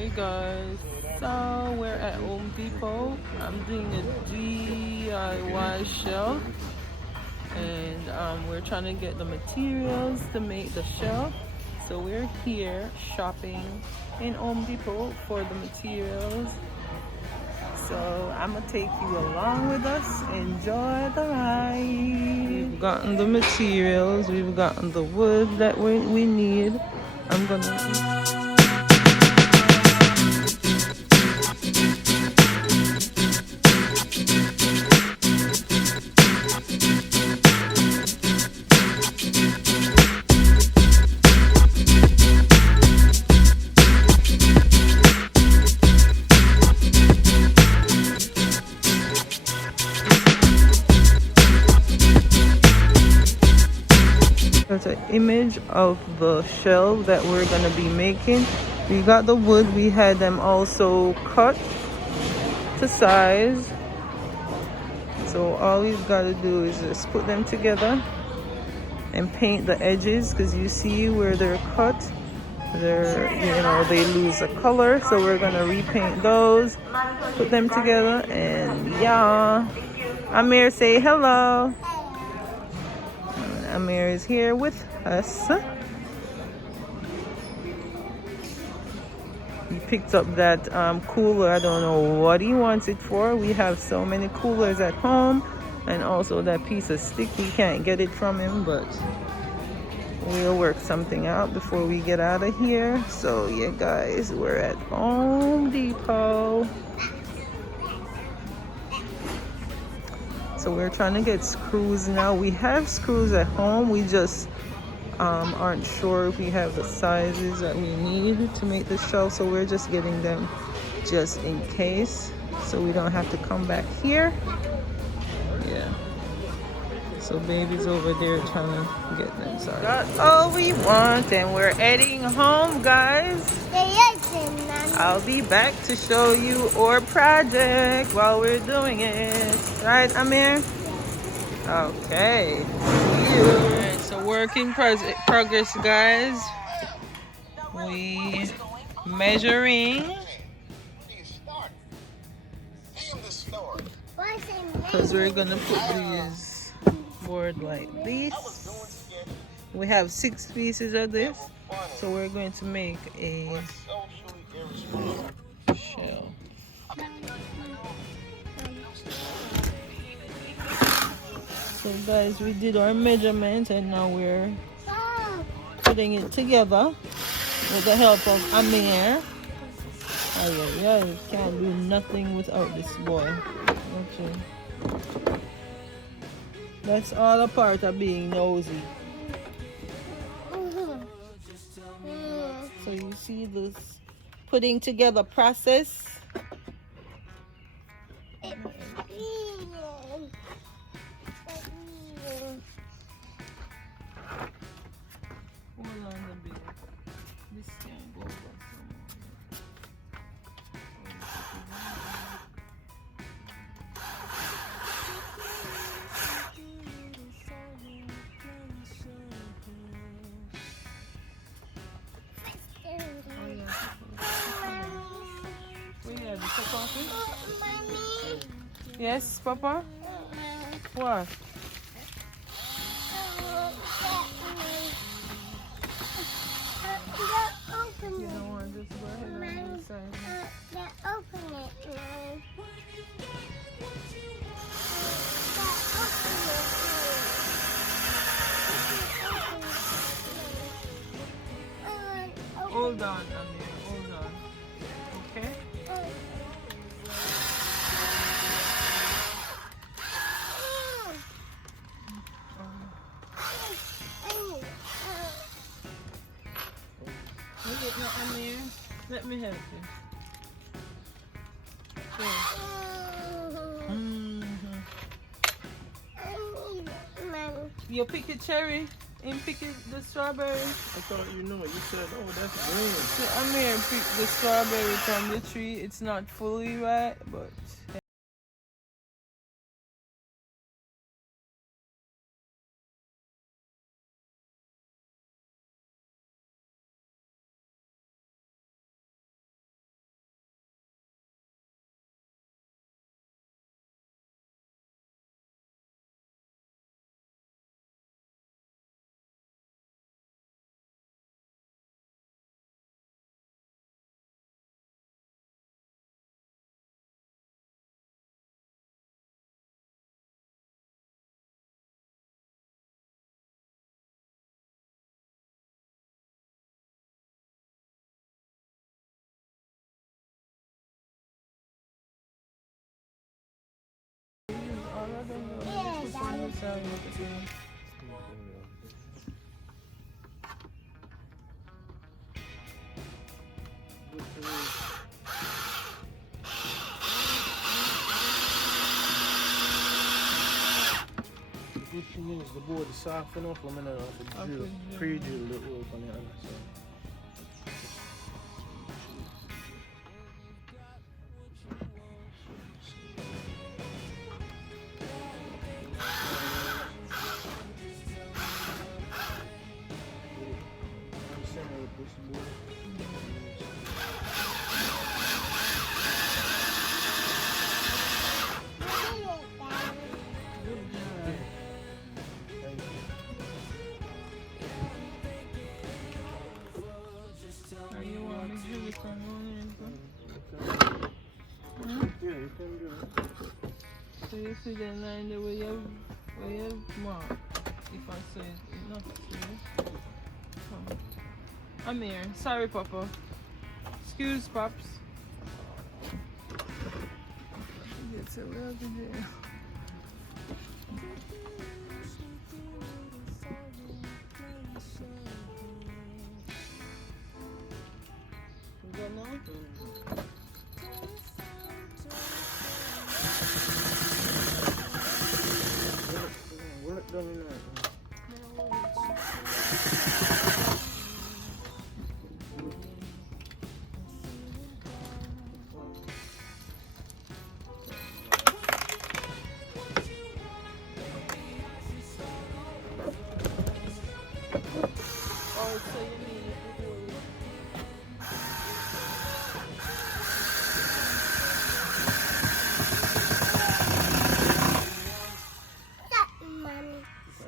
Hey guys, so we're at Home Depot. I'm doing a DIY shelf, and we're trying to get the materials to make the shelf. So we're here shopping in Home Depot for the materials. So I'm gonna take you along with us. Enjoy the ride. We've gotten the materials. We've gotten the wood that we need. I'm gonna. That's an image of the shelf that we're gonna be making. We got the wood. We had them also cut to size. So all we've got to do is just put them together and paint the edges, because you see where they're cut, they lose a color. So we're gonna repaint those, put them together, and yeah. Amir, say hello. Amir is here with us. He picked up that cooler. I don't know what he wants it for. We have so many coolers at home, and also that piece of stick. He can't get it from him, but we'll work something out before we get out of here. So yeah guys, we're at Home Depot. So we're trying to get screws now. We have screws at home. We just aren't sure if we have the sizes that we need to make the shelf. So we're just getting them just in case, so we don't have to come back here. Yeah. So baby's over there trying to get them started. That's all we want, and we're heading home, guys. I'll be back to show you our project while we're doing it. Right, Amir? Okay. Alright, so work in progress, guys. We measuring, because we're gonna put these board like this. We have 6 pieces of this, so we're going to make a shell. So guys, we did our measurements, and now we're putting it together with the help of Amir. I can't do nothing without this boy. Okay. That's all a part of being nosy. So you see this putting together process. Hold on a bit. This can't go over Yes, Papa? What? You don't want to just go ahead and decide. Open it. Hold on, Amir. Hold on. Okay? Amir, let me help you. You pick a cherry and pick the strawberry. I thought you said, oh, that's green. So Amir picked the strawberry from the tree. It's not fully ripe, but Sorry, look at me. The good thing is the board is soft enough. I'm gonna have to drill, pre-drill the work on the other side. Are you want me to do this one? Yeah, you can do it. So you see the line there where you mark. If I say it not serious. Oh. I'm here. Sorry, Papa. Excuse, Pops. It's a little bit there. You don't know? Work done in there. Oh, so you mean if you hold it?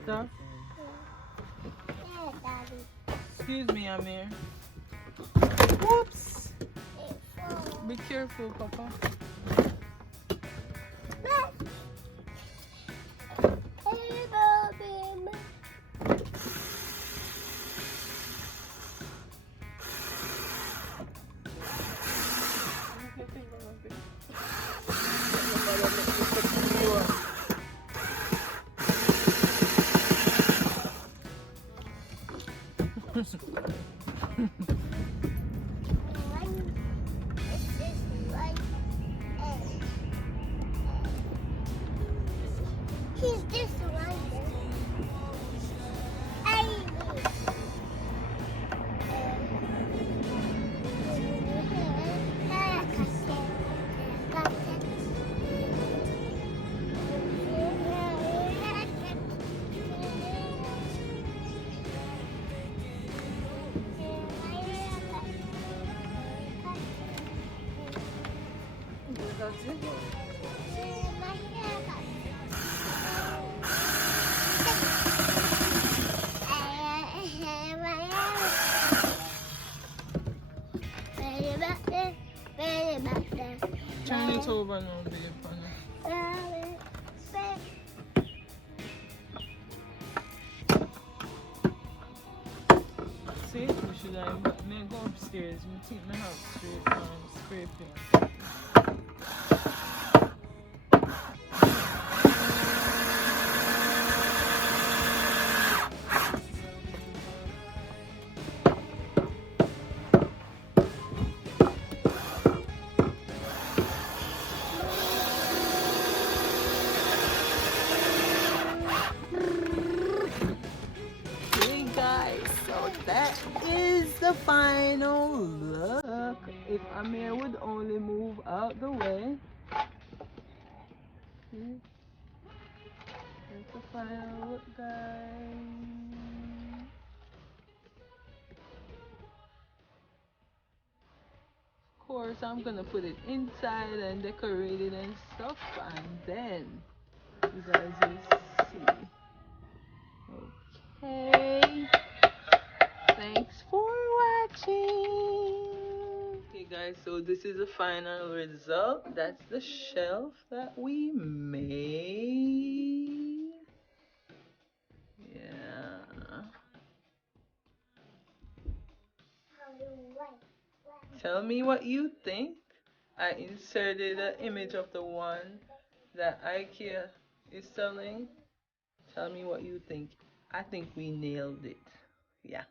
Stop. Excuse me, Amir. Whoops. Be careful, Papa. He's just wondering. That's it. Turn it over now, babe. See, we should have me go upstairs. Me take my house straight scrape here. Hey guys, so that is the final look. If Amir would only move out the way. See? That's the final look, guys. Of course, I'm gonna put it inside and decorate it and stuff, and then you guys will see. Okay. Thanks for watching. Okay guys, so this is the final result. That's the shelf that we made. Yeah. Tell me what you think. I inserted an image of the one that Ikea is selling. Tell me what you think. I think we nailed it. Yeah.